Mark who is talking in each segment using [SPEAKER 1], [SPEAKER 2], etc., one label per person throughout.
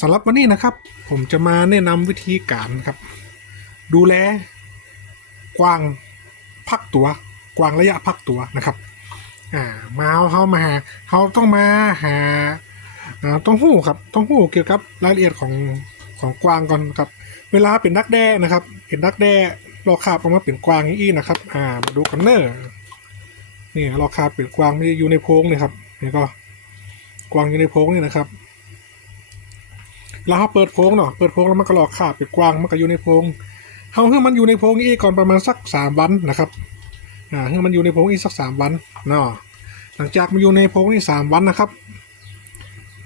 [SPEAKER 1] สำหรับวันนี้นะครับ ผมจะมาแนะนำวิธีการครับ ดูแลกวางพักตัว กวางระยะพักตัวนะครับ อ่ามาเขามาหาเขาต้องมาหาต้องหู้ครับต้องหู้เกี่ยวกับรายละเอียดของของกวางก่อนครับ เวลาเป็นดักแด้นะครับเป็นดักแด้รอคาบออกมาเป็นกวางอี้นะครับ อ่ามาดูกันเนอร์นี่รอคาบเป็นกวางไม่ได้อยู่ในโพงนี่ครับนี่ก็กวางอยู่ในโพงนี่นะครับ แล้วเขาเปิดโพงเนาะเปิดโพงแล้วมันก็หลอกขาบเป็นกวางมันก็อยู่ในโพงเขาให้มันอยู่ในโพงนี้ก่อนประมาณสักสามวันนะครับอ่าให้มันอยู่ในโพงนี้สักสามวันเนาะหลังจากมันอยู่ในโพงนี้สามวันนะครับ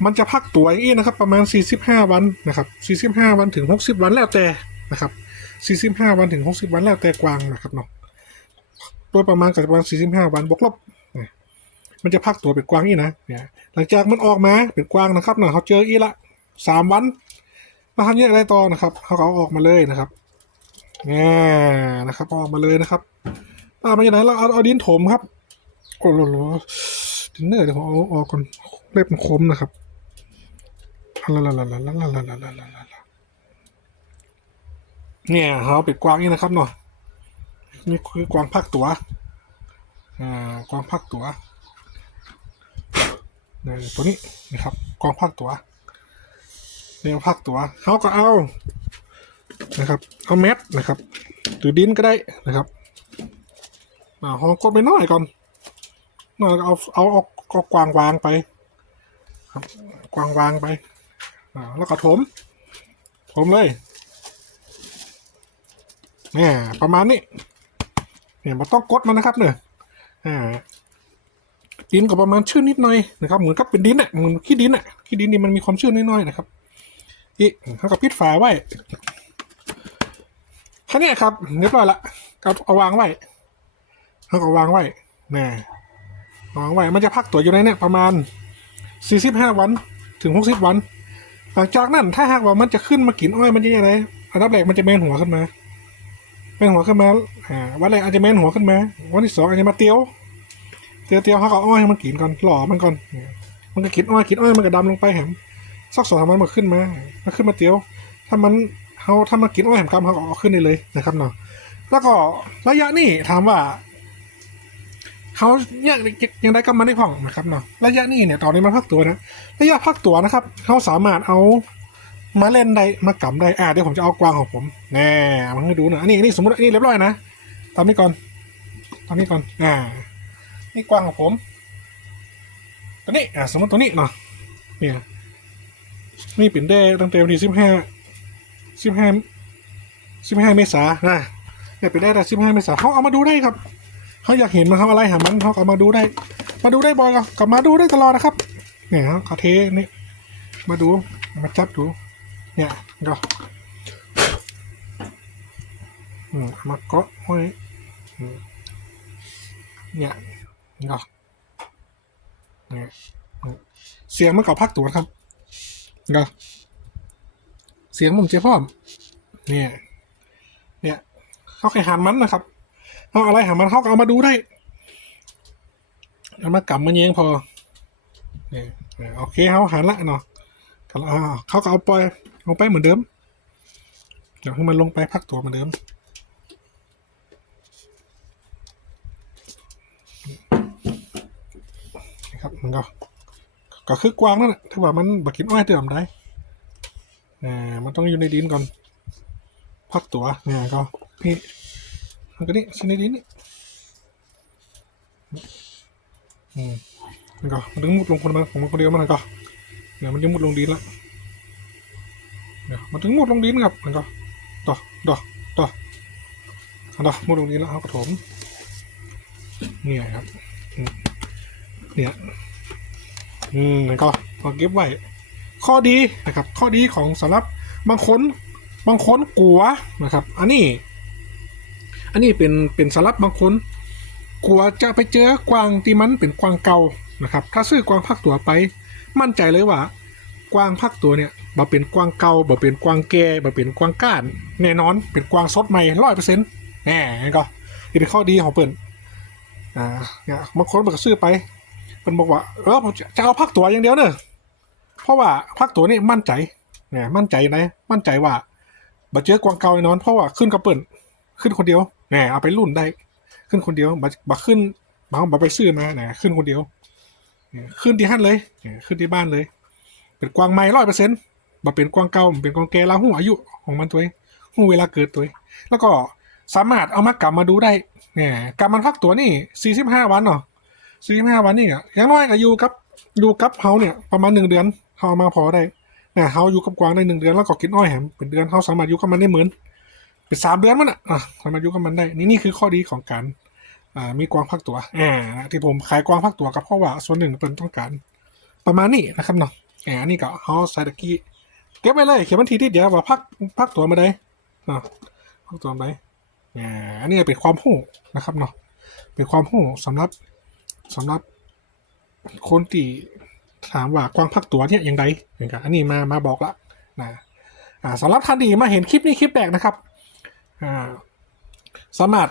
[SPEAKER 1] มันจะพักตัวอี้นะครับประมาณสี่สิบห้าวันนะครับสี่สิบห้าวันถึงหกสิบวันแล้วแต่นะครับสี่สิบห้าวันถึงหกสิบวันแล้วแต่กวางนะครับเนาะโดยประมาณก็จะประมาณสี่สิบห้าวันบวกลบมันจะพักตัวเป็นกวางนี่นะเนี่ยหลังจากมันออกมาเป็นกวางนะครับเนาะเขาเจออีละ สามวันมาทำยังไงต่อนะครับเขาเอาออกมาเลยนะครับเนี่ยนะครับออกมาเลยนะครับเอามาจากไหนเราเอาเอาดินถมครับโอ้โหดินเนอร์เดี๋ยวผมเอาออกก่อนเล็บมันคมนะครับลาลาลาลาลาลาลาลาลาลาเนี่ยเขาป็นกวางนี่นะครับเนาะนี่คือกวางพักตัวอ่ากวางพักตัวในตัวนี้นะครับกองภาคตัว แนวภาคตัวเขาก็เอานะครับเอาเม็ดนะครับ หรือดินก็ได้นะครับอ่าห้องกดไปหน่อยก่อนหน่อยเอาเอาเอาเอากวางวางไป ครับ กวางวางไปอ่าแล้วก็ถมถมเลยเนี่ยประมาณนี้เนี่ยมันต้องกดมันนะครับเนี่ยอ่าดินก็ประมาณชื้นนิดหน่อยนะครับเหมือนกับเป็นดินอะเหมือนขี้ดินอะขี้ดินนี่มันมีความชื้นน้อยๆนะครับ อีกเขาก็ปิดฝาไว้แค่นี้ครับเรียบร้อยละก็เอาวางไว้เขาก็วางไว้น่วางไว้มันจะพักตัวอยู่ในเนี่ยประมาณสี่สิบห้าวันถึงหกสิบวัน หลังจากนั้นถ้าหากว่ามันจะขึ้นมากินอ้อยมันจะยังไงอันดับแรกมันจะแมนหัวขึ้นมาแมนหัวขึ้นมาอ่าวันแรกอาจจะแมนหัวขึ้นมาวันที่สองอาจจะมาเตียวเตียวเตียวเขาก็อาอ้อยให้มันกินก่อนหล่อมันก่อนมันก็กินอ้อยกินอ้อยมันก็ดำลงไปแหม สักสองสามวันมันขึ้นมามันขึ้นมาเตียว ถ้ามันเขาถ้ามันกินอ้อยแหมกำเขาก็เอาขึ้นได้เลยนะครับเนาะแล้วก็ระยะนี้ถามว่าเขายังยังได้กำมันได้ผ่องนะครับเนาะระยะนี้เนี่ยตอนนี้มันพักตัวนะระยะพักตัวนะครับเขาสามารถเอามาเล่นได้มากำได้อ่าเดี๋ยวผมจะเอากวางของผมแน่มาให้ดูหน่อยอันนี้อันนี้สมมติอันนี้เรียบร้อยนะตามนี้ก่อนตามนี้ก่อนอ่า นี่กว้างของผมตัวนี้อะสมมติตัวนี้เนาะเนี่ย นี่เป็นได้ตั้งแต่วันที่สิบห้าสิบห้าสิบห้าเมษานะเนี่ยเป็นได้แต่สิบห้าเมษาเขาเอามาดูได้ครับเขาอยากเห็นมันทำอะไรหามันเขาเอามาดูได้ มาดูได้บ่อยก็กลับมาดูได้ตลอดนะครับ เนี่ยเขาเทนี่มาดูมาจับดู เนี่ยก็มเอามาเกาะไว้อืมเนี่ยก็เนี่ยเสียงมันเก่าพักตัวครับ ก็เสียงผมเจ๊พ่อม เนี่ย เนี่ยเขาแค่หันมันนะครับเขาอะไรหันมันเขาก็เอามาดูได้เอามากับมันเองพอเนี่ยโอเคเขาหันละเนาะเขาก็เอาปล่อยลงไปเหมือนเดิมเดี๋ยวให้มันลงไปพักตัวเหมือนเดิม นะครับมันก็ ก็คือกวางนั่นแหละถ้าว่ามันบักกินอ้อยเติมได้อ่ามันต้องอยู่ในดินก่อนพักตัวเนี่ยก็นี่มันก็นี่ชิ้นในดินนี่อืมมันก็มันถึงมุดลงคนมาของมันคนเดียวมันก็เดี๋ยมันจะมุดลงดินละเดี๋ยมันถึงมุดลงดินครับมันก็ต่อต่อต่อต่อมุดลงดินแล้วเอากระถมเนี่ยครับเนี่ย อืมแล้วก็ก็เก็บไว้ ข้อดีนะครับ ข้อดีของสำหรับบางคนบางคนกลัวนะครับ อันนี้ อันนี้เป็นเป็นสำหรับบางคนกลัวจะไปเจอกวางที่มันเป็นกวางเก่านะครับ ถ้าซื้อกวางพักตัวไป มั่นใจเลยว่า กวางพักตัวเนี่ยบ่เป็นกวางเก่าบ่เป็นกวางแก่บ่เป็นกวางก้าน แน่นอนเป็นกวางสดใหม่ร้อยเปอร์เซ็นต์แน่ก็นี่เป็นข้อดีของเปิ่นอ่าเนี่ยบางคนมันก็ซื้อไป มันบอกว่าเออผมจะเอาพักตัวอย่างเดียวเนอะเพราะว่าพักตัวนี่มั่นใจเนี่ยมั่นใจนะ มั่นใจว่าบัเจอกวางเกาแน่นอน เพราะว่าขึ้นกระเปิ่นขึ้นคนเดียวเนี่ยเอาไปรุ่นได้ ขึ้นคนเดียวบับัขึ้นบับัไปซื้อมาเนี่ยขึ้นคนเดียวขึ้นที่หันเลยขึ้นที่บ้านเลย เป็นกวางไม้ร้อยเปอร์เซ็นต์บัเป็นกวางเก่าเป็นกวางแก่แล้วหูอายุของมันตัวเองหูเวลาเกิดตัวเองแล้วก็สามารถเอามากลับมาดูได้เนี่ยกลับมันพักตัวนี่สี่สิบห้าวันเนาะ สี่ห้าวันนี่อะอยังน้อยก็อยู่กับอยู่กับเฮาเนี่ยประมาณหนึ่งเดือนเฮาเอามาพอได้เนี่ยเฮาอยู่กับกวางได้หนึ่งเดือนแล้วก็กินอ้อยแหมเป็นเดือนเฮาสามารถอยู่กับมันได้เหมือนเป็นสามเดือนมันอะสามารถอยู่กับมันได้นี่นี่คือข้อดีของการมีกวางพักตัวอ่าที่ผมขายกวางพักตัวกับเพราะว่าส่วนหนึ่งเป็นต้องการ ประมาณนี้นะครับเนาะอ่านนี้ก็เฮาใส่ตะกี้เก็บไว้เลยเขียนบันทีที่เดียวว่าพักพักตัวมาได้เนาะพักตัวมาได้อ่าอันนี้เป็นความหู้นะครับเนาะเป็นความหู้สำหรับ สำหรับคนที่ถามว่ากวางพักตัวเนี่ยยังไงอย่างกันอันนี้มามาบอกละนะอ่าสำหรับท่านที่มาเห็นคลิปนี้คลิปแรกนะครับอ่าสามารถ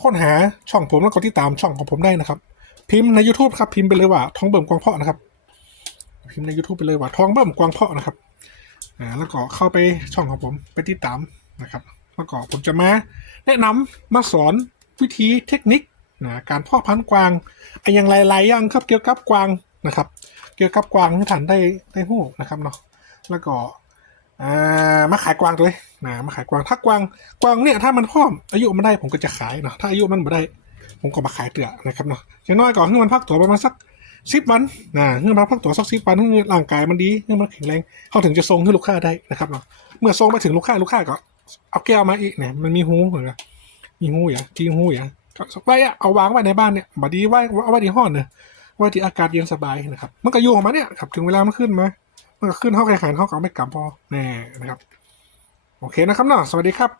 [SPEAKER 1] ค้นหาช่องผมแล้วก็ติดตามช่องของผมได้นะครับ พิมพ์ใน YouTube ครับ พิมพ์ไปเลยว่าท้องเบิ่มกวางเพาะนะครับ พิมพ์ใน YouTube ไปเลยว่าท้องเบิ่มกวางเพาะนะครับอ่าแล้วก็เข้าไปช่องของผมไปติดตามนะครับ แล้วก็ผมจะมาแนะนำมาสอนวิธีเทคนิค นะการพาะพันธุ์กวางไอ้ย่างหลายๆอย่างครับเกี่ยวกับกวางนะครับ เกี่ยวกับกวางให้ท่านได้ได้หู้นะครับเนาะแล้วก็มาขายกวางด้วยนะมาขายกวางถ้ากวางกวางเนี่ยถ้ามันพร้อมอายุมันได้ผมก็จะขายเนาะถ้าอายุมันไม่ได้ ผมก็มาขายเตือนะครับเนาะอย่างน้อยก่อนให้มันพักตัวประมาณสักสิบวันนะให้มันพักตัวสักสิบวันให้ร่างกายมันดีให้มันแข็งแรงเขาถึงจะส่งให้ลูกค้าได้นะครับเนาะเมื่อส่งไปถึงลูกค้าลูกค้าก็เอาแก้วมาอีกเนี่ยมันมีหูเหมือนกันมีหูอย่างที่หูอย่า งก็ไว้อะเอาวางไว้ในบ้านเนี่ยบัดดีไว้เอาไว้ที่ห้องเนี่ยไว้ที่อากาศเย็นสบายนะครับ มันก็อยู่ของมันเนี่ยครับถึงเวลามันขึ้นมามันก็ขึ้นห้องแข่งขันห้องก็ไม่กลับพอแน่นะครับ โอเคนะครับเนาะสวัสดีครับ